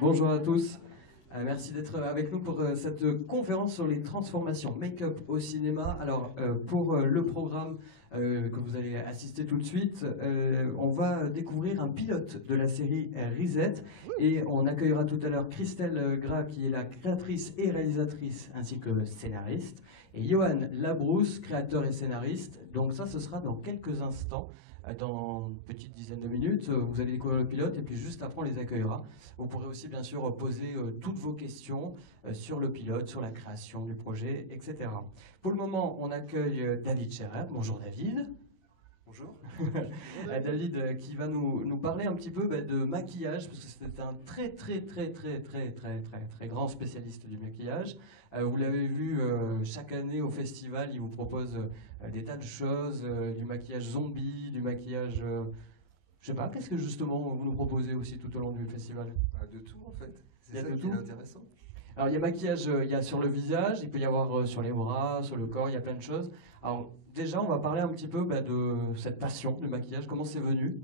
Bonjour à tous. Merci d'être avec nous pour cette conférence sur les transformations make-up au cinéma. Alors, pour le programme que vous allez assister tout de suite, on va découvrir un pilote de la série Reset et on accueillera tout à l'heure Christelle Gras, qui est la créatrice et réalisatrice ainsi que scénariste, et Johan Labrousse, créateur et scénariste. Donc ça, ce sera dans quelques instants. Dans une petite dizaine de minutes, vous allez découvrir le pilote et puis juste après on les accueillera. Vous pourrez aussi bien sûr poser toutes vos questions sur le pilote, sur la création du projet, etc. Pour le moment, on accueille David Scherer. Bonjour David. Bonjour. David qui va nous parler un petit peu de maquillage, parce que c'est un très grand spécialiste du maquillage. Vous l'avez vu chaque année au festival, il vous propose des tas de choses, du maquillage zombie, du maquillage... je sais pas, qu'est-ce que justement vous nous proposez aussi tout au long du festival? De tout en fait, Il c'est y a ça de qui est tout. intéressant. Alors il y a maquillage, il y a sur le visage, il peut y avoir sur les bras, sur le corps, il y a plein de choses. Alors déjà, on va parler un petit peu de cette passion du maquillage, comment c'est venu.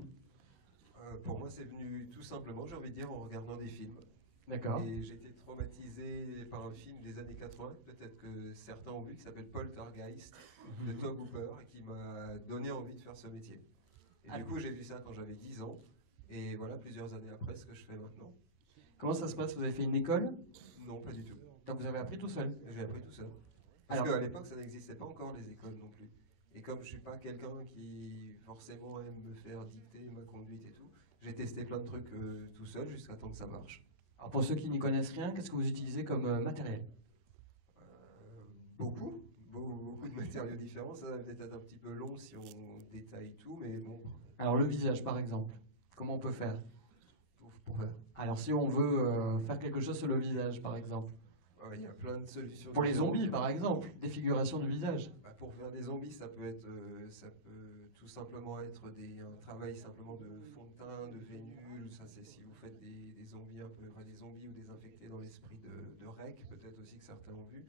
Pour moi, c'est venu tout simplement, j'ai envie de dire, en regardant des films. D'accord. Et j'ai été traumatisé par un film des années 80, peut-être que certains ont vu, qui s'appelle Poltergeist, de Tobe Hooper, et qui m'a donné envie de faire ce métier. Et Ah, du coup, j'ai vu ça quand j'avais 10 ans, et voilà, plusieurs années après, ce que je fais maintenant. comment ça se passe? Vous avez fait une école? Non, pas du tout. Donc vous avez appris tout seul. J'ai appris tout seul. Parce Alors, qu'à l'époque, ça n'existait pas encore les écoles non plus. Et comme je suis pas quelqu'un qui forcément aime me faire dicter ma conduite et tout, j'ai testé plein de trucs tout seul jusqu'à temps que ça marche. alors, pour ceux qui n'y connaissent rien, qu'est-ce que vous utilisez comme matériel? Beaucoup de matériaux différents. Ça va peut-être être un petit peu long si on détaille tout, mais bon, Alors le visage par exemple, comment on peut faire? pour faire. Alors si on veut faire quelque chose sur le visage par exemple. Il y a plein de solutions Pour les différentes. zombies par exemple, défiguration du visage. Pour faire des zombies, ça peut tout simplement être un travail simplement de fond de teint, de vénule. Ça, c'est si vous faites des zombies un peu, enfin, des zombies ou des infectés dans l'esprit de Rec, peut-être aussi que certains ont vu.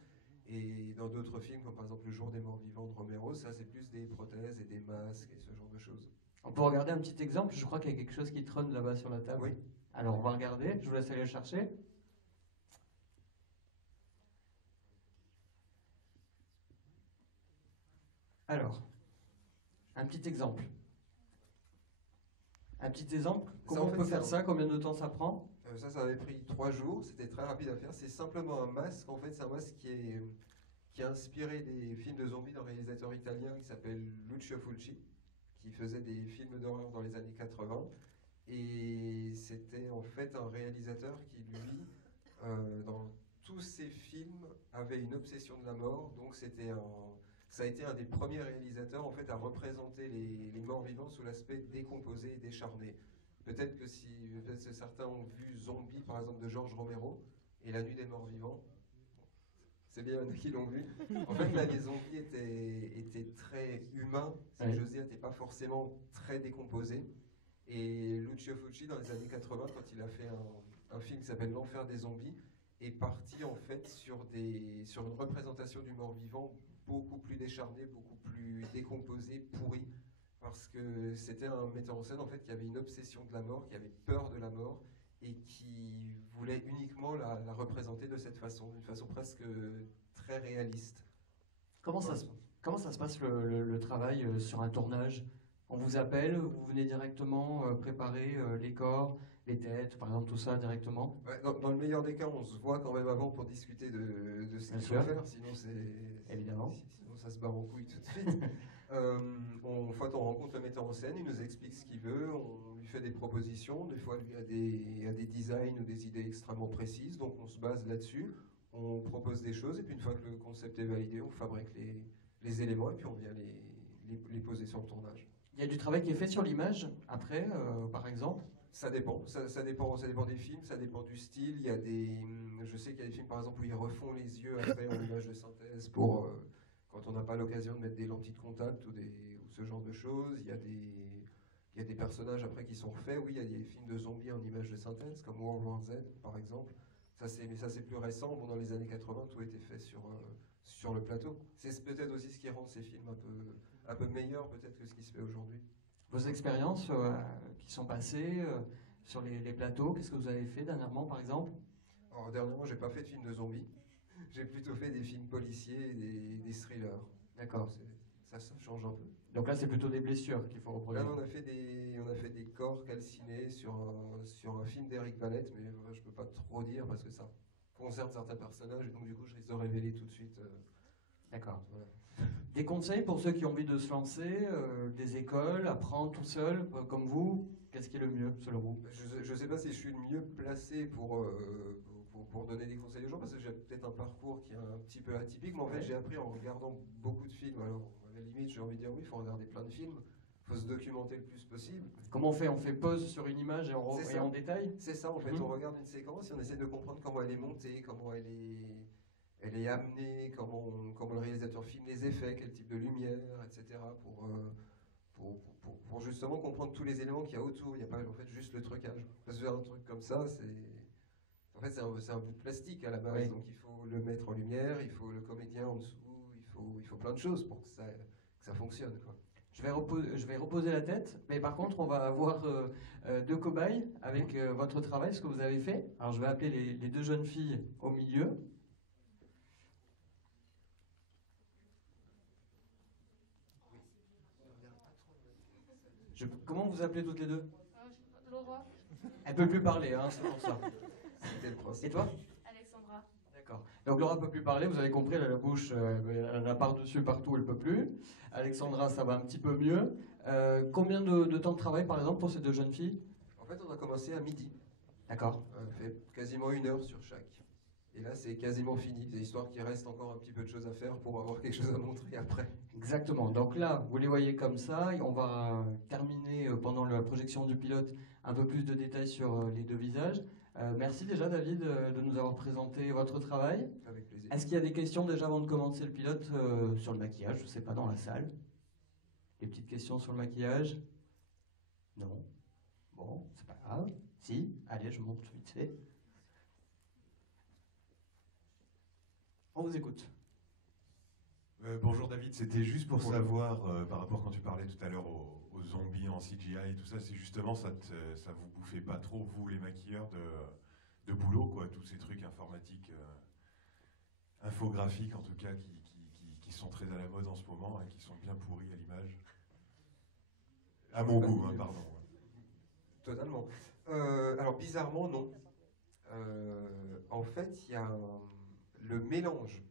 Et dans d'autres films, comme par exemple Le Jour des Morts Vivants de Romero, ça c'est plus des prothèses et des masques et ce genre de choses. On peut regarder un petit exemple, je crois qu'il y a quelque chose qui trône là-bas sur la table. Oui. Alors on va regarder, je vous laisse aller le chercher. Alors, un petit exemple. Un petit exemple, Ça, comment en on fait, peut faire ça? Combien de temps ça prend? Ça avait pris 3 jours, c'était très rapide à faire. C'est simplement un masque. En fait, c'est un masque qui est inspiré des films de zombies d'un réalisateur italien qui s'appelle Lucio Fulci, qui faisait des films d'horreur dans les années 80. Et c'était en fait un réalisateur qui, lui, dans tous ses films, avait une obsession de la mort. Donc ça a été un des premiers réalisateurs en fait à représenter les morts vivants sous l'aspect décomposé et décharné. Peut-être que certains ont vu Zombie par exemple de George Romero et La Nuit des Morts Vivants. C'est bien, il y en a qui l'ont vu. En fait, là, les zombies étaient très humains, si Oui. j'ose dire, n'étaient pas forcément très décomposés. Et Lucio Fulci, dans les années 80, quand il a fait un film qui s'appelle L'Enfer des zombies, est parti en fait sur une représentation du mort-vivant beaucoup plus décharnée, beaucoup plus décomposée, pourrie, parce que c'était un metteur en scène en fait qui avait une obsession de la mort, qui avait peur de la mort et qui voulait uniquement la représenter de cette façon, d'une façon presque très réaliste. Comment ça Voilà. se, comment ça se passe le travail sur un tournage? On vous appelle, vous venez directement préparer les corps, les têtes, par exemple, tout ça directement? Ouais, dans le meilleur des cas, on se voit quand même avant pour discuter de ce Bien qu'il faut sûr, faire, évidemment. sinon ça se barre en couille tout de suite. En fait, on rencontre le metteur en scène, il nous explique ce qu'il veut, on lui fait des propositions, des fois lui a des designs ou des idées extrêmement précises, donc on se base là-dessus, on propose des choses, et puis une fois que le concept est validé, on fabrique les éléments, et puis on vient les poser sur le tournage. Il y a du travail qui est fait sur l'image, après, par exemple. Ça dépend, ça dépend des films, ça dépend du style. Je sais qu'il y a des films par exemple où ils refont les yeux après en image de synthèse pour quand on n'a pas l'occasion de mettre des lentilles de contact ou ce genre de choses. Il y a des personnages après qui sont refaits. Oui, il y a des films de zombies en image de synthèse comme World War Z par exemple. Mais ça c'est plus récent. Bon, dans les années 80, tout était fait sur le plateau. C'est peut-être aussi ce qui rend ces films un peu meilleurs peut-être que ce qui se fait aujourd'hui. Vos expériences qui sont passées, sur les plateaux? Qu'est-ce que vous avez fait dernièrement, par exemple? Alors, dernièrement, j'ai pas fait de film de zombies. J'ai plutôt fait des films policiers, des thrillers. D'accord. Ça change un peu. Donc là, c'est plutôt des blessures qu'il faut Là, reproduire. on a fait des corps calcinés sur un film d'Eric Valette, mais je peux pas trop dire parce que ça concerne certains personnages et donc du coup, je risque de révéler tout de suite. D'accord. Voilà. Des conseils pour ceux qui ont envie de se lancer, des écoles, apprendre tout seul, comme vous? Qu'est-ce qui est le mieux, selon vous? Je sais pas si je suis le mieux placé pour donner des conseils aux gens parce que j'ai peut-être un parcours qui est un petit peu atypique, mais en fait, j'ai appris en regardant beaucoup de films. Alors, à la limite, j'ai envie de dire oui, il faut regarder plein de films. Il faut se documenter le plus possible. Comment on fait? On fait pause sur une image et on détaille? C'est ça, en fait. On regarde une séquence et on essaie de comprendre comment elle est montée, comment elle est amenée, comment le réalisateur filme les effets, quel type de lumière, etc. Pour justement comprendre tous les éléments qu'il y a autour. Il n'y a pas en fait juste le trucage. Parce que un truc comme ça, c'est un bout de plastique à la base. Oui. Donc il faut le mettre en lumière, il faut le comédien en dessous, il faut plein de choses pour que ça fonctionne, quoi. Je vais reposer la tête, mais par contre, on va avoir deux cobayes avec votre travail, ce que vous avez fait. Alors, je vais appeler les deux jeunes filles au milieu. Comment vous appelez toutes les deux? Laura. Elle peut plus parler, hein, c'est pour ça. C'était le principe. Et toi? Alexandra. D'accord. Donc Laura peut plus parler, vous avez compris, elle a la bouche, elle en a par-dessus, partout, elle peut plus. Alexandra, ça va un petit peu mieux. Combien de temps de travail, par exemple, pour ces deux jeunes filles? En fait, on a commencé à midi. D'accord. On fait quasiment 1 heure sur chaque. Et là, c'est quasiment fini. C'est histoire qu'il reste encore un petit peu de choses à faire pour avoir quelque chose à montrer après. Exactement. Donc là, vous les voyez comme ça. Et on va terminer pendant la projection du pilote un peu plus de détails sur les deux visages. Merci déjà, David, de nous avoir présenté votre travail. Avec plaisir. Est-ce qu'il y a des questions déjà avant de commencer le pilote sur le maquillage? Je ne sais pas, dans la salle. Des petites questions sur le maquillage? Non. Bon, c'est pas grave. Si, allez, je monte vite fait. On vous écoute. Bonjour David, c'était juste pour savoir, par rapport quand tu parlais tout à l'heure aux zombies en CGI et tout ça, c'est justement ça vous bouffait pas trop, vous les maquilleurs, de boulot, quoi, tous ces trucs informatiques, infographiques en tout cas, qui sont très à la mode en ce moment et qui sont bien pourris à l'image. À mon goût, hein, pardon. Totalement. Alors bizarrement, non. En fait, il y a le mélange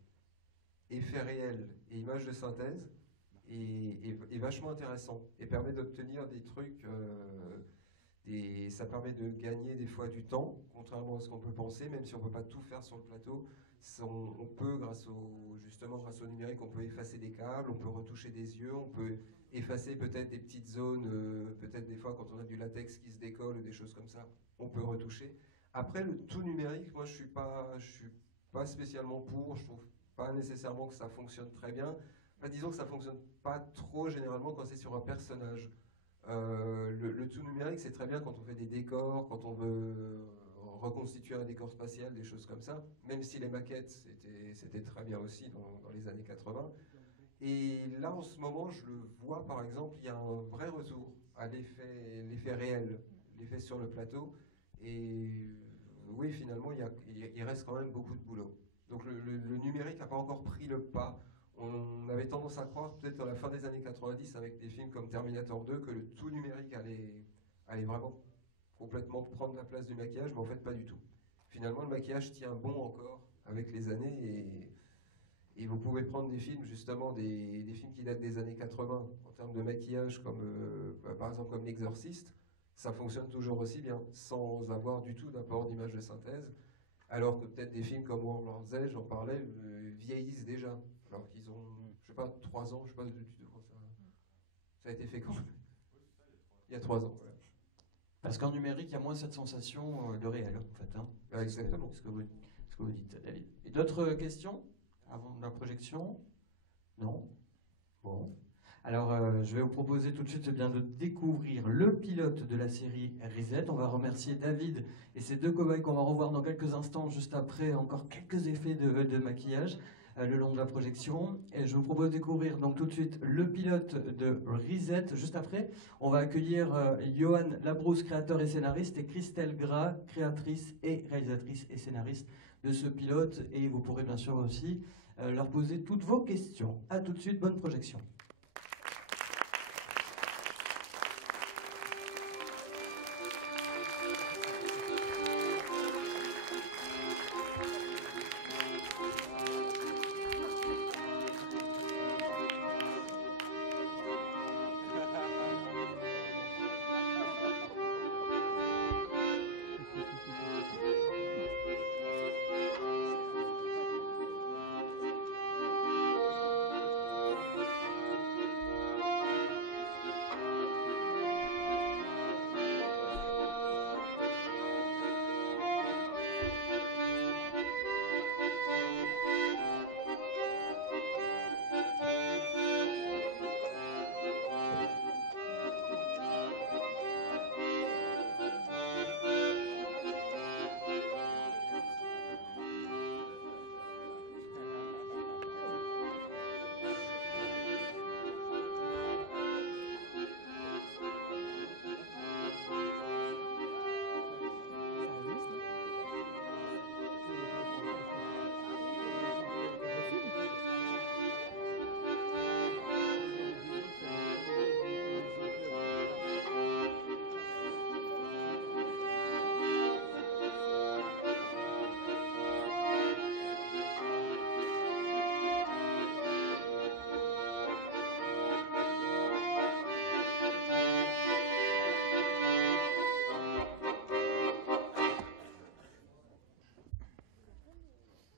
effet réel et image de synthèse est vachement intéressant et permet d'obtenir des trucs. Ça permet de gagner des fois du temps, contrairement à ce qu'on peut penser, même si on ne peut pas tout faire sur le plateau. On peut, justement grâce au numérique, on peut effacer des câbles, on peut retoucher des yeux, on peut effacer peut-être des petites zones, peut-être des fois quand on a du latex qui se décolle ou des choses comme ça, on peut retoucher. Après, le tout numérique, moi je suis pas spécialement pour, je trouve pas nécessairement que ça fonctionne très bien. Enfin, disons que ça fonctionne pas trop généralement quand c'est sur un personnage. Le tout numérique, c'est très bien quand on fait des décors, quand on veut reconstituer un décor spatial, des choses comme ça, même si les maquettes, c'était très bien aussi dans les années 80. Et là, en ce moment, je le vois, par exemple, il y a un vrai retour à l'effet réel, l'effet sur le plateau. Et oui, finalement, il reste quand même beaucoup de boulot. Donc le numérique n'a pas encore pris le pas. On avait tendance à croire, peut-être à la fin des années 90, avec des films comme Terminator 2, que le tout numérique allait vraiment complètement prendre la place du maquillage, mais en fait pas du tout. Finalement, le maquillage tient bon encore avec les années, et vous pouvez prendre des films, justement, des films qui datent des années 80, en termes de maquillage, comme par exemple comme L'Exorciste, ça fonctionne toujours aussi bien, sans avoir du tout d'apport d'image de synthèse. Alors que peut-être des films comme Warlord's Edge, j'en parlais, vieillissent déjà. Alors qu'ils ont, je sais pas, 3 ans, je sais pas du tout quand ça a été fait quand même. Il y a 3 ans, voilà. Parce qu'en numérique, il y a moins cette sensation de réel, en fait. Hein. Exactement. Ce que vous dites, David. Et d'autres questions avant la projection? Non? Bon. Alors, je vais vous proposer tout de suite bien de découvrir le pilote de la série Reset. On va remercier David et ses deux cobayes qu'on va revoir dans quelques instants, juste après encore quelques effets de maquillage. le long de la projection. Et je vous propose de découvrir donc tout de suite le pilote de Reset. Juste après, on va accueillir Johan Labrousse, créateur et scénariste, et Christelle Gras, créatrice et réalisatrice et scénariste de ce pilote. Et vous pourrez bien sûr aussi leur poser toutes vos questions. A tout de suite, bonne projection.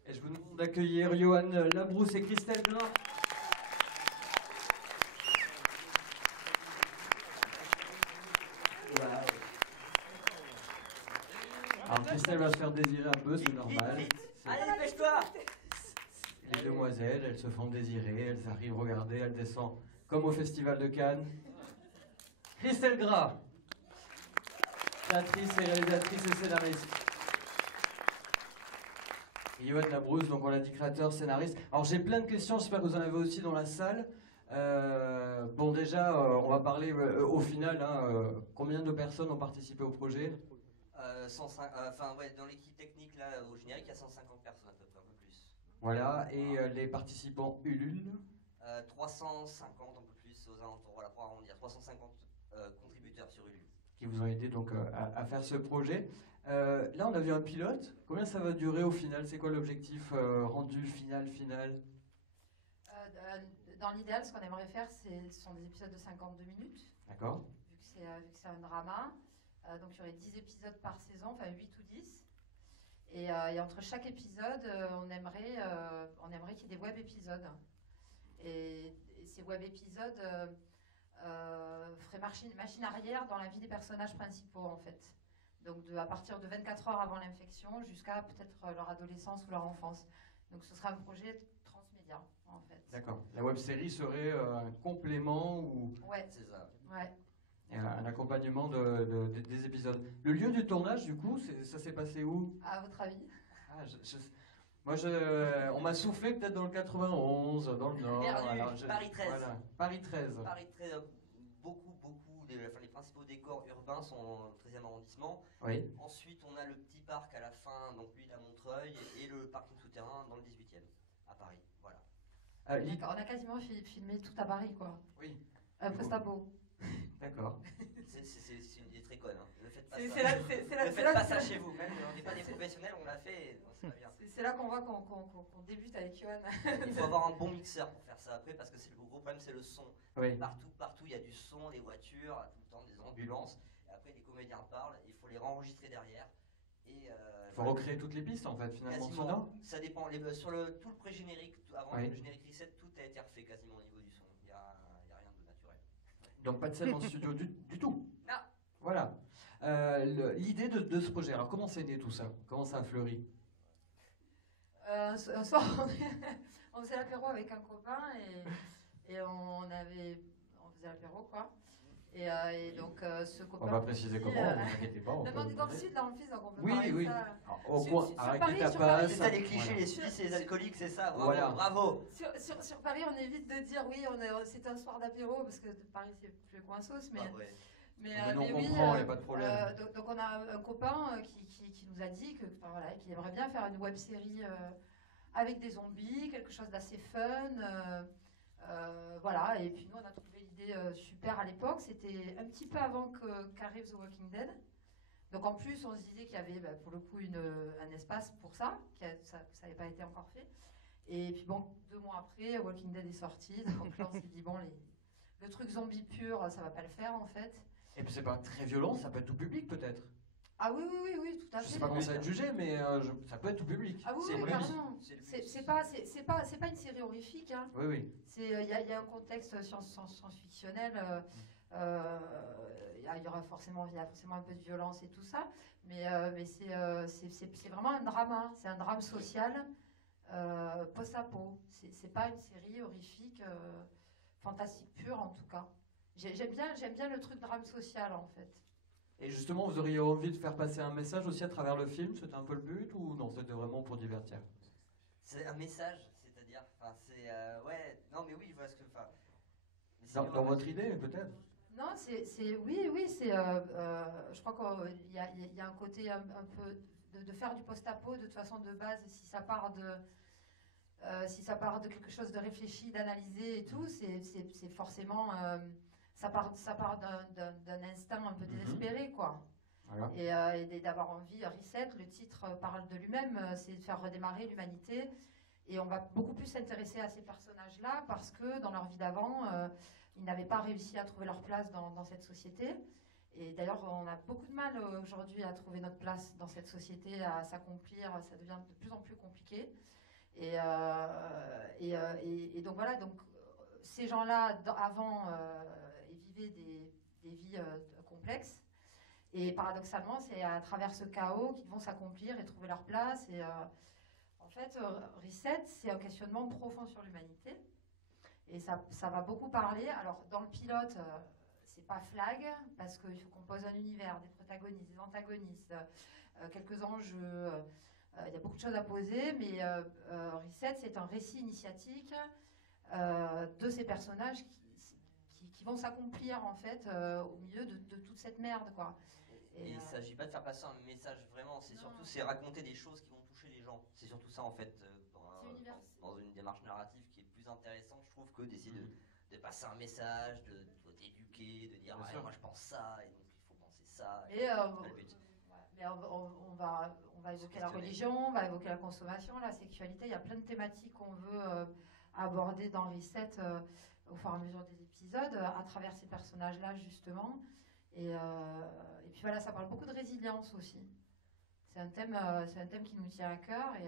Et je vous demande d'accueillir Johan Labrousse et Christelle Gras. Voilà. Alors Christelle va se faire désirer un peu, c'est normal. Allez, dépêche-toi! Les demoiselles, elles se font désirer, elles arrivent, regardez, elles descendent comme au Festival de Cannes. Christelle Gras, créatrice et réalisatrice et scénariste. Et Johan Labrousse, donc on l'a dit, créateur, scénariste. Alors j'ai plein de questions, j'espère que vous en avez aussi dans la salle. Bon déjà, on va parler au final, hein, combien de personnes ont participé au projet? 105, ouais, dans l'équipe technique, là, au générique, il y a 150 personnes à peu près, un peu plus. Voilà, et les participants Ulule? 350, un peu plus, aux alentours, voilà, pour arrondir, 350 contributeurs sur Ulule. Qui vous ont aidé donc à faire ce projet. Là, on a vu un pilote. Combien ça va durer au final? C'est quoi l'objectif rendu final? Dans l'idéal, ce qu'on aimerait faire, ce sont des épisodes de 52 minutes, D'accord. vu que c'est un drama. Donc il y aurait 10 épisodes par saison, enfin 8 ou 10. Et entre chaque épisode, on aimerait qu'il y ait des web épisodes. Et ces web épisodes feraient machine arrière dans la vie des personnages principaux, en fait. Donc à partir de 24 heures avant l'infection jusqu'à peut-être leur adolescence ou leur enfance. Donc ce sera un projet transmédia, en fait. D'accord. La web série serait un complément ou Ouais. C'est ça. Ouais. un accompagnement des épisodes. Le lieu du tournage, du coup, ça s'est passé où? À votre avis? Moi, on m'a soufflé peut-être dans le 91, dans le Nord. Perdu, Paris 13. Voilà. Paris 13. Paris 13, beaucoup, les principaux décors urbains sont dans le 13e arrondissement. Oui. Ensuite, on a le petit parc à la fin, donc lui, à Montreuil, et le parking souterrain dans le 18e, à Paris. Voilà. On a quasiment filmé tout à Paris, quoi. Oui. Prestabo. D'accord. C'est une idée très conne. Hein. Ne faites pas C'est ça. là- Ne faites pas ça chez vous. Même on n'est pas des professionnels, on l'a fait. C'est pas bien. C'est là qu'on voit qu'on débute avec Johan. Il faut avoir un bon mixeur pour faire ça après, parce que c'est le gros problème, c'est le son. Oui. Partout, il y a du son, des voitures, tout le temps des ambulances. Et après, les comédiens parlent, il faut les enregistrer derrière. Et Il faut recréer toutes les pistes, en fait, finalement, quasiment, sonore. ça dépend. Sur tout le pré-générique, avant Oui. le générique reset, tout a été refait quasiment au niveau du son. Il n'y a rien de naturel. Donc pas de scène en studio du tout. Non. Voilà. L'idée de ce projet, alors comment c'est né tout ça? Comment ça a fleuri? Un soir, on faisait l'apéro avec un copain et on faisait l'apéro, quoi. Et donc, ce copain. On va préciser comment, ne vous inquiétez pas. Non, mais peut on est dans le demander. sud, là, en plus, donc on peut Oui, parler de oui. ça. Alors, au Sur- point, sur arrêtez Paris, ta sur Paris, passe. C'est ça les clichés, Voilà. les sudistes et les alcooliques, c'est ça. Bravo, Voilà. bravo. Sur Paris, on évite de dire oui, c'était un soir d'apéro, parce que Paris, c'est plus coinsos, mais. Pas vrai. Mais nous, on oui, comprend, y a pas de problème. donc on a un copain qui nous a dit qu'il aimerait bien faire une web série avec des zombies, quelque chose d'assez fun. Voilà, et puis nous on a trouvé l'idée super à l'époque. C'était un petit peu avant qu'arrive The Walking Dead. Donc en plus, on se disait qu'il y avait pour le coup un espace pour ça, ça n'avait pas été encore fait. Et puis bon, 2 mois après, Walking Dead est sorti, donc là on s'est dit bon, le truc zombie pur, ça va pas le faire en fait. Et puis c'est pas très violent, ça peut être tout public peut-être. Ah oui, tout à fait. Je sais pas comment ça va être jugé, mais ça peut être tout public. Ah oui, C'est oui, le carrément. but. C'est le but. C'est pas une série horrifique. Hein. Oui, oui. Il y a un contexte science-fictionnel. Il y a forcément un peu de violence et tout ça. Mais c'est vraiment un drame. Hein. C'est un drame social post-apo. C'est pas une série horrifique, fantastique pure en tout cas. J'aime bien le truc drame social en fait. Et justement, vous auriez envie de faire passer un message aussi à travers le film? C'était un peu le but ou non? C'était vraiment pour divertir? C'est un message, c'est-à-dire, enfin, c'est, ouais, non, mais oui, je vois ce que, enfin. mais c'est Dans, dur, dans ouais. votre idée, peut-être? Non, oui, c'est. Je crois qu'il y a un côté un peu de faire du post-apo de toute façon de base. Si ça part de quelque chose de réfléchi, d'analysé et tout, c'est forcément. Ça part d'un instinct un peu désespéré, quoi. Voilà. Et d'avoir envie, Reset, le titre parle de lui-même, c'est de faire redémarrer l'humanité. Et on va beaucoup plus s'intéresser à ces personnages-là parce que dans leur vie d'avant, ils n'avaient pas réussi à trouver leur place dans cette société. Et d'ailleurs, on a beaucoup de mal aujourd'hui à trouver notre place dans cette société, à s'accomplir. Ça devient de plus en plus compliqué. Et donc voilà, donc, ces gens-là, avant, ils vivaient des vies complexes. Et paradoxalement, c'est à travers ce chaos qu'ils vont s'accomplir et trouver leur place. Et en fait, Reset, c'est un questionnement profond sur l'humanité. Et ça va beaucoup parler. Alors, dans le pilote, c'est pas flag, parce qu'il faut qu'on pose un univers, des protagonistes, des antagonistes, quelques enjeux. Il y a beaucoup de choses à poser, mais Reset, c'est un récit initiatique de ces personnages qui vont s'accomplir, en fait, au milieu de toute cette merde, quoi. Et il ne s'agit pas de faire passer un message vraiment, c'est surtout raconter des choses qui vont toucher les gens. C'est surtout ça en fait, dans une démarche narrative qui est plus intéressante, je trouve, que d'essayer de passer un message, d'éduquer, de dire ouais, moi je pense ça, et donc il faut penser ça. Et, c'est pas le but. Mais on va évoquer la religion, on va évoquer la consommation, la sexualité. Il y a plein de thématiques qu'on veut aborder dans Reset au fur et à mesure des épisodes, à travers ces personnages-là, justement. Et puis voilà, ça parle beaucoup de résilience aussi. C'est un thème qui nous tient à cœur. Et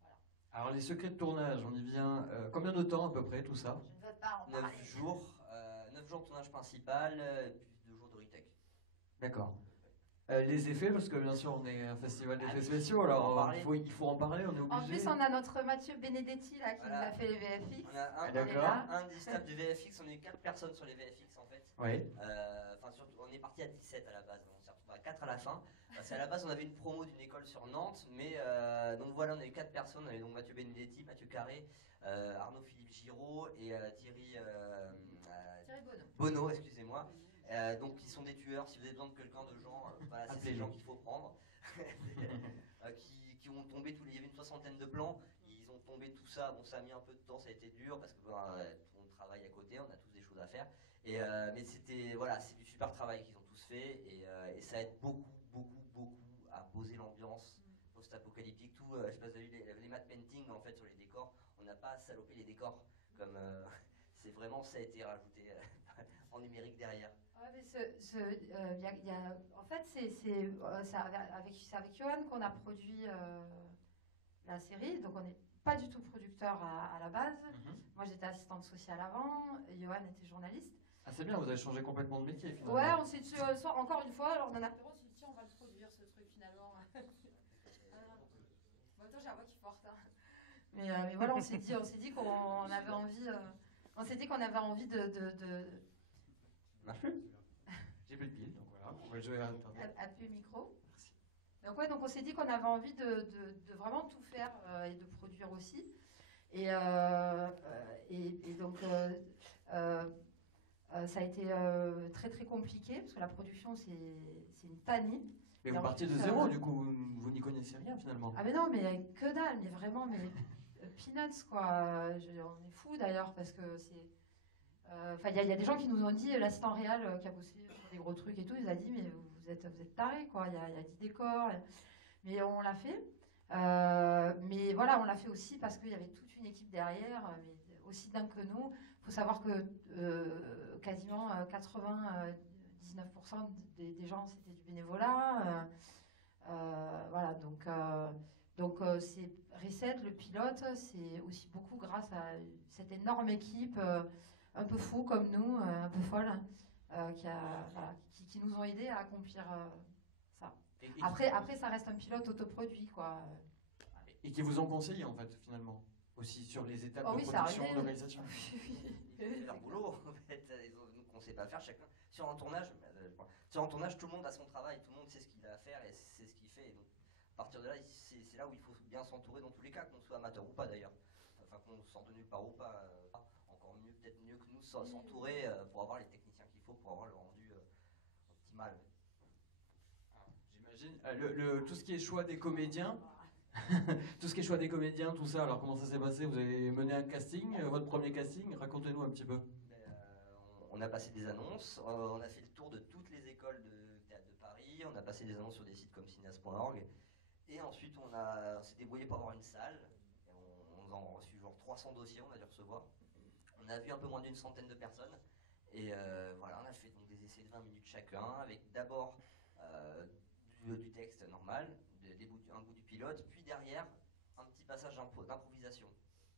voilà. Alors, les secrets de tournage, on y vient. Combien de temps à peu près, tout ça? Je ne veux pas en parler. 9 jours, 9 jours de tournage principal, plus 2 jours de retech. D'accord. Les effets, parce que bien sûr, on est un festival d'effets spéciaux, on va en alors parler. il faut en parler, on est obligé. En plus, on a notre Mathieu Benedetti là, qui Voilà. nous a fait les VFX. On a D'accord. un des staffs du VFX, on est 4 personnes sur les VFX en fait. Oui. On est parti à 17 à la base, on s'est retrouvé à 4 à la fin. Parce qu'à la base, on avait une promo d'une école sur Nantes, mais donc voilà, on avait 4 personnes. On avait donc Mathieu Benedetti, Mathieu Carré, Arnaud Philippe Giraud et Thierry Bonneau, excusez-moi. Donc ils sont des tueurs. Si vous avez besoin de quelqu'un de gens, voilà, c'est ces gens qu'il faut prendre. qui ont tombé tous les. Il y avait une 60aine de plans. Ils ont tombé tout ça. Bon, ça a mis un peu de temps, ça a été dur parce que on travaille à côté, on a tous des choses à faire. Mais c'était voilà, c'est du super travail qu'ils ont tous fait et ça aide beaucoup à poser l'ambiance post-apocalyptique. Tout, je sais pas si vous avez vu les matte painting en fait sur les décors. On n'a pas salopé les décors comme c'est vraiment ça a été rajouté en numérique derrière. Ouais, mais en fait, c'est avec Johan qu'on a produit la série. Donc, on n'est pas du tout producteur à la base. Moi, j'étais assistante sociale avant. Johan était journaliste. Ah, c'est bien, vous avez changé complètement de métier finalement. Ouais, on s'est dit, encore une fois, alors on en a on s'est dit, tiens, on va le produire ce truc finalement. En même temps, j'ai la voix qui porte. Hein. Mais voilà, on s'est dit qu'on avait envie. On s'est dit qu'on avait envie marche plus. J'ai plus de piles, donc voilà. On va jouer à Internet. Appuie le micro. Merci. Donc, ouais, donc on s'est dit qu'on avait envie de vraiment tout faire et de produire aussi. Et donc, ça a été très très compliqué parce que la production, c'est une tannée. Mais Et vous en partiez de plus, zéro, du coup, vous n'y connaissez rien finalement. Ah mais non, mais que dalle, mais vraiment, mais peanuts quoi. On est fous d'ailleurs parce que c'est. Enfin, il y a des gens qui nous ont dit, l'assistant réel qui a bossé sur des gros trucs et tout, il nous a dit, mais vous êtes tarés quoi. Il y a 10 décors, mais on l'a fait. Mais voilà, on l'a fait aussi parce qu'il y avait toute une équipe derrière, mais aussi dingue que nous. Il faut savoir que quasiment 99% des gens c'était du bénévolat. Voilà, donc c'est Reset, le pilote, c'est aussi beaucoup grâce à cette énorme équipe un peu fou comme nous, un peu folle, qui nous ont aidés à accomplir ça. Après, ça reste un pilote autoproduit, quoi. Et qui vous ont conseillé en fait finalement, aussi sur les étapes de oui, ça production, arrivait. de réalisation. Ils ont fait leur boulot, en fait. Nous, qu'on ne sait pas faire, chacun. Sur un tournage, tout le monde a son travail, tout le monde sait ce qu'il a à faire et sait ce qu'il fait. Et donc, à partir de là, c'est là où il faut bien s'entourer dans tous les cas, qu'on soit amateur ou pas d'ailleurs. Enfin, qu'on sorte de nulle part ou pas. Encore mieux, peut-être mieux que nous, s'entourer pour avoir les techniciens qu'il faut pour avoir le rendu optimal. J'imagine. Tout ce qui est choix des comédiens, tout ce qui est choix des comédiens, tout ça, alors comment ça s'est passé? Vous avez mené un casting, votre premier casting, racontez-nous un petit peu. On a passé des annonces, on a fait le tour de toutes les écoles de théâtre de Paris, on a passé des annonces sur des sites comme cinéas.org, et ensuite on s'est débrouillé pour avoir une salle. On a reçu genre 300 dossiers, on a dû recevoir. On a vu un peu moins d'une centaine de personnes, et voilà, on a fait donc des essais de 20 minutes chacun, avec d'abord du texte normal, un bout du pilote, puis derrière un petit passage d'improvisation,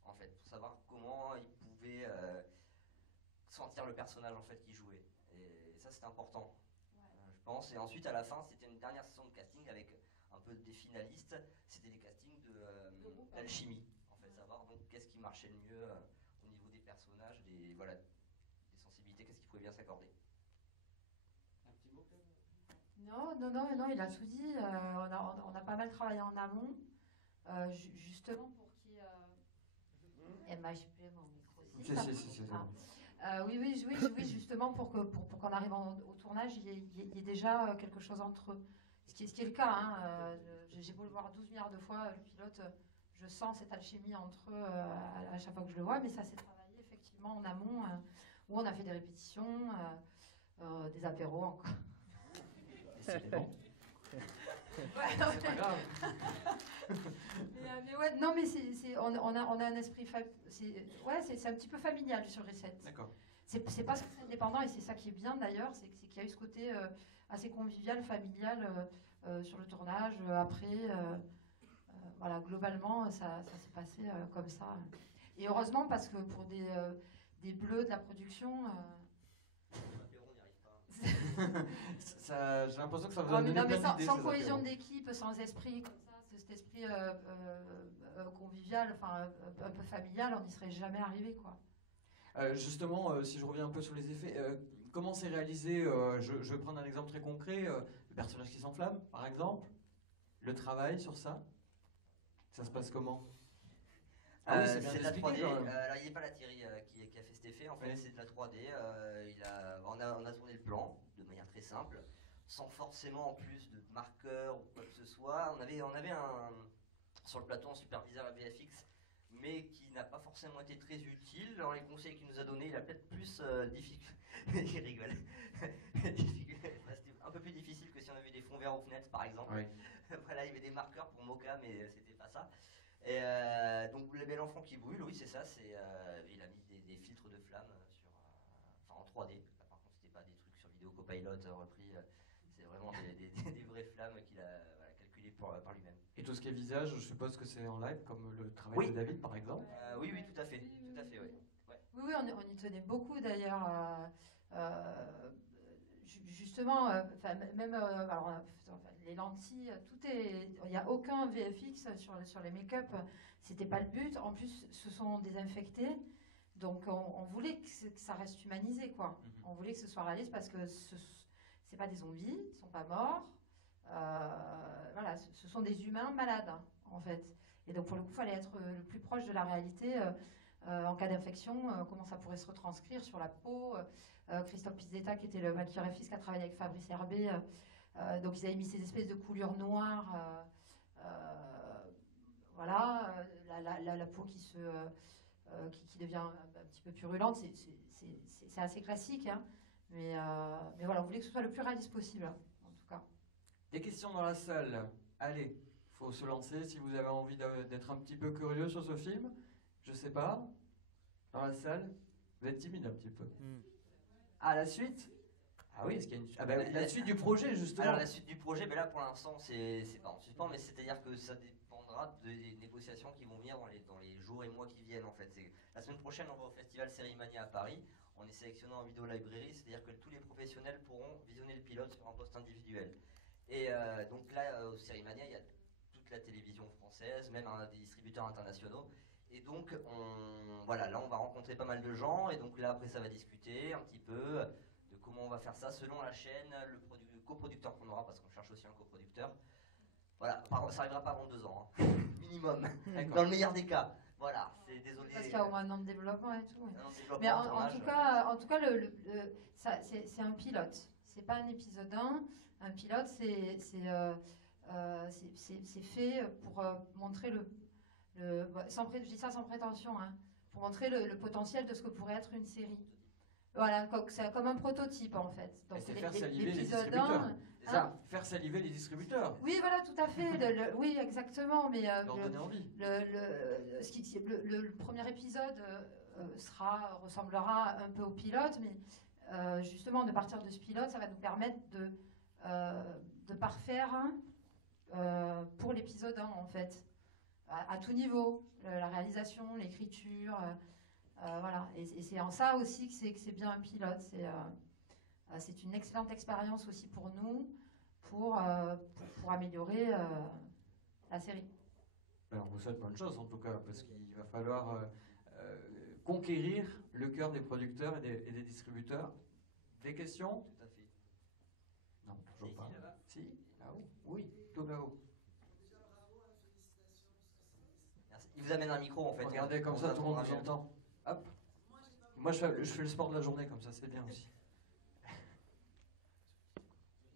en fait, pour savoir comment il pouvait sentir le personnage en fait qu'il jouait. Et ça c'était important, je pense. Et ensuite à la fin c'était une dernière session de casting avec un peu des finalistes. C'était des castings d'alchimie, en fait, savoir donc qu'est-ce qui marchait le mieux au niveau des personnages, des sensibilités, qu'est-ce qui pouvait bien s'accorder. Un petit mot Non, il a tout dit. On a pas mal travaillé en amont, justement pour qu'il y ait. Et moi, j'ai plus mon micro aussi. Si. Oui, justement pour qu'en arrivant au tournage, il y ait déjà quelque chose entre eux. Ce qui est le cas. Hein, j'ai beau le voir 12 milliards de fois, le pilote, je sens cette alchimie entre eux à chaque fois que je le vois, mais ça s'est travaillé effectivement en amont, où on a fait des répétitions, des apéros encore. C'est bon. Ouais, C'est pas grave. mais ouais, non, mais on a un esprit. C'est un petit peu familial sur Reset. D'accord. C'est pas que c'est indépendant et c'est ça qui est bien d'ailleurs, c'est qu'il y a eu ce côté assez convivial, familial sur le tournage. Après, voilà, globalement, ça s'est passé comme ça. Et heureusement, parce que pour des bleus de la production. J'ai l'impression que ça vous Ah, a donné mais plein d'idées. sans cohésion d'équipe, sans esprit comme ça, cet esprit convivial, enfin un peu familial, on n'y serait jamais arrivé, quoi. Justement, si je reviens un peu sur les effets, comment c'est réalisé? Je vais prendre un exemple très concret, le personnage qui s'enflamme, par exemple, le travail sur ça, ça se passe comment? Ah oui, c'est bien de la expliqué, 3D. quand même. Alors, il n'y a pas la Thierry qui a fait cet effet. En fait, Oui. c'est de la 3D. On a tourné le plan de manière très simple, sans forcément en plus de marqueurs ou quoi que ce soit. On avait sur le plateau un superviseur VFX, mais qui n'a pas forcément été très utile. Dans les conseils qu'il nous a donnés, il a peut-être plus difficile. Il rigole. C'était un peu plus difficile que si on avait des fonds verts aux fenêtres, par exemple. Oui. Voilà, il y avait des marqueurs pour Mocha, mais c'était pas ça. Et donc le bel enfant qui brûle, oui c'est ça, il a mis des filtres de flammes en 3D. Là, par contre c'était pas des trucs sur vidéo copilot repris, c'est vraiment des vraies flammes qu'il a calculées par lui-même. Et tout ce qui est visage, je suppose que c'est en live, comme le travail Oui. de David par exemple. Oui, tout à fait, oui. Ouais. Oui, on y tenait beaucoup d'ailleurs. Justement, même les lentilles, il n'y a aucun VFX sur les make-up. C'était pas le but. En plus, ce sont désinfectés. Donc on voulait que ça reste humanisé, quoi. On voulait que ce soit réaliste parce que c'est pas des zombies, ils sont pas morts. Voilà, ce sont des humains malades, hein, en fait. Et donc pour le coup, il fallait être le plus proche de la réalité en cas d'infection, comment ça pourrait se retranscrire sur la peau. Christophe Pizzetta, qui était le maquilleur FX, qui a travaillé avec Fabrice Herbé, donc ils avaient mis ces espèces de coulures noires. Voilà, la peau qui devient un petit peu purulente, c'est assez classique, hein. Mais voilà, on voulait que ce soit le plus réaliste possible, en tout cas. Des questions dans la salle. Allez, faut se lancer si vous avez envie d'être un petit peu curieux sur ce film. Je sais pas. Dans la salle, vous êtes timide un petit peu. Ah, la suite? Ah oui, est-ce qu'il y a une... Ah ben, la suite du projet, justement. Alors la suite du projet, ben là pour l'instant c'est pas en suspens, mais c'est-à-dire que ça dépendra des négociations qui vont venir dans les jours et mois qui viennent en fait. La semaine prochaine on va au festival Sérimania à Paris, on est sélectionné en vidéo librairie, c'est-à-dire que tous les professionnels pourront visionner le pilote sur un poste individuel. Et donc là au Sérimania il y a toute la télévision française, même des distributeurs internationaux. Et donc, voilà, là on va rencontrer pas mal de gens, et donc là après ça va discuter un petit peu de comment on va faire ça selon la chaîne, le coproducteur qu'on aura, parce qu'on cherche aussi un coproducteur. Voilà, par contre ça arrivera pas avant 2 ans, hein, minimum, dans le meilleur des cas. Voilà, c'est désolé. Parce qu'il y a au moins un an de développement et tout. Ouais. Mais en tout cas, c'est un pilote. C'est pas un épisode 1. Un pilote, c'est fait pour montrer je dis ça sans prétention, hein, pour montrer le potentiel de ce que pourrait être une série. Voilà, c'est comme un prototype en fait. Donc c'est faire saliver les l'épisode distributeurs. 1, C'est ça, faire saliver les distributeurs. oui, voilà, tout à fait. Oui, exactement. Mais Leur donner envie. le premier épisode ressemblera un peu au pilote, mais justement, de partir de ce pilote, ça va nous permettre de parfaire pour l'épisode 1, en fait, à tout niveau, la réalisation, l'écriture, voilà. Et c'est en ça aussi que c'est bien un pilote. C'est une excellente expérience aussi pour nous, pour améliorer la série. Ben, on vous souhaite bonne chose en tout cas, parce qu'il va falloir conquérir le cœur des producteurs et des distributeurs. Des questions? Tout à fait. Non, toujours pas. Si, là-haut. Oui, tout là-haut. Merci. Il vous amène un micro en fait. Regardez, comme ça tout le monde vous entend. Hop. Moi je fais le sport de la journée comme ça, c'est bien aussi.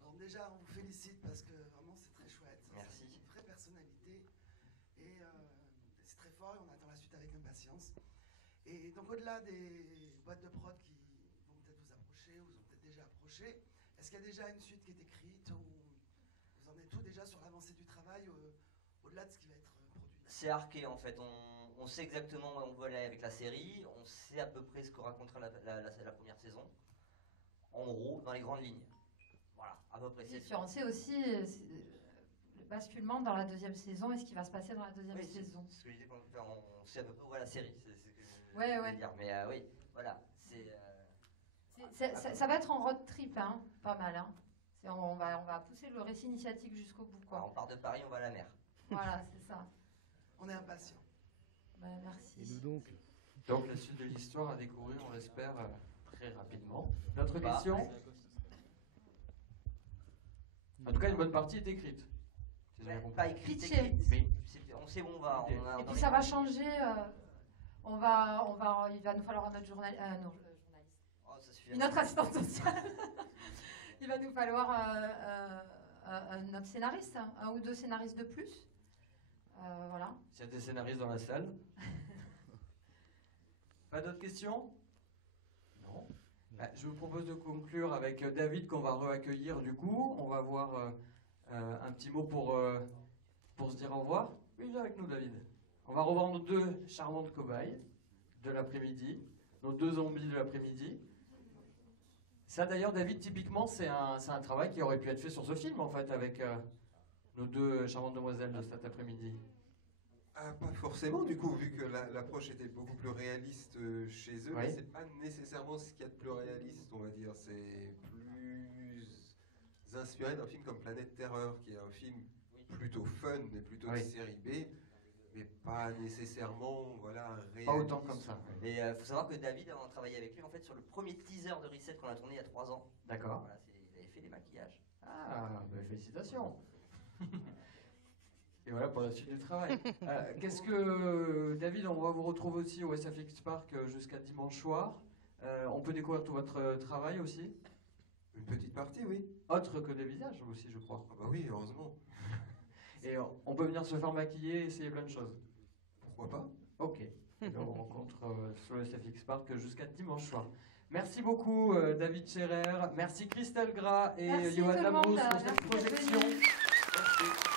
Donc déjà, on vous félicite parce que vraiment c'est très chouette. Merci. C'est une vraie personnalité et c'est très fort et on attend la suite avec impatience. Et donc au-delà des boîtes de prod qui vont peut-être vous approcher ou vous ont peut-être déjà approché, est-ce qu'il y a déjà une suite qui est écrite ou vous en êtes tout déjà sur l'avancée du travail au-delà de ce qui va être produit? C'est arqué en fait, on sait exactement où on veut aller avec la série, on sait à peu près ce que racontera la première saison, en gros, dans les grandes lignes. Voilà, à peu près. Et puis on sait aussi le basculement dans la deuxième saison et ce qui va se passer dans la deuxième saison. C'est ce que je disais, on sait à peu près où va la série, c'est ce que je Ouais. dire. Mais oui, voilà, ça va être en road trip, hein, pas mal. Hein. On va pousser le récit initiatique jusqu'au bout, quoi. Alors, on part de Paris, on va à la mer. Voilà, c'est ça. On est impatients. Merci. Et nous donc Donc la suite de l'histoire à découvrir, on l'espère, très rapidement. D'autres questions? En tout cas, une bonne partie est écrite. Si j'ai bien compris. Pas écrite, Pitché. mais on sait où on va. Et puis ça va changer. Il va nous falloir un autre journaliste. Oh, ça suffit. Une autre assistante sociale. Il va nous falloir un autre scénariste, un ou deux scénaristes de plus. Voilà. S'il y a des scénaristes dans la salle. Pas d'autres questions? Non. Je vous propose de conclure avec David qu'on va re-accueillir du coup. On va avoir un petit mot pour se dire au revoir. Oui, viens avec nous David. On va revoir nos 2 charmantes cobayes de l'après-midi, nos 2 zombies de l'après-midi. Ça d'ailleurs David, typiquement c'est un travail qui aurait pu être fait sur ce film en fait avec nos 2 charmantes demoiselles de cet après-midi. Pas forcément, du coup, vu que l'approche était beaucoup plus réaliste chez eux, Oui. mais c'est pas nécessairement ce qu'il y a de plus réaliste, on va dire. C'est plus inspiré d'un film comme Planète Terreur, qui est un film plutôt fun, mais plutôt Oui. série B. mais pas nécessairement, voilà, Pas autant comme ça. Et il faut savoir que David, on a travaillé avec lui en fait sur le premier teaser de Reset qu'on a tourné il y a 3 ans. D'accord. Voilà, il avait fait les maquillages. Ah, bah, félicitations. Et voilà pour la suite du travail. Qu'est-ce que, David, on va vous retrouver aussi au SFX Park jusqu'à dimanche soir. On peut découvrir tout votre travail aussi. Une petite partie, oui. Autre que des visages aussi, je crois. Ah bah oui, heureusement. Et on peut venir se faire maquiller et essayer plein de choses. Pourquoi pas? Ok. Et bien, on rencontre sur le SFX Park jusqu'à dimanche soir. Merci beaucoup David Scherer. Merci Christelle Gras et Merci Johan tout le Labrousse monde. pour cette Merci d'être projection. venus. Merci.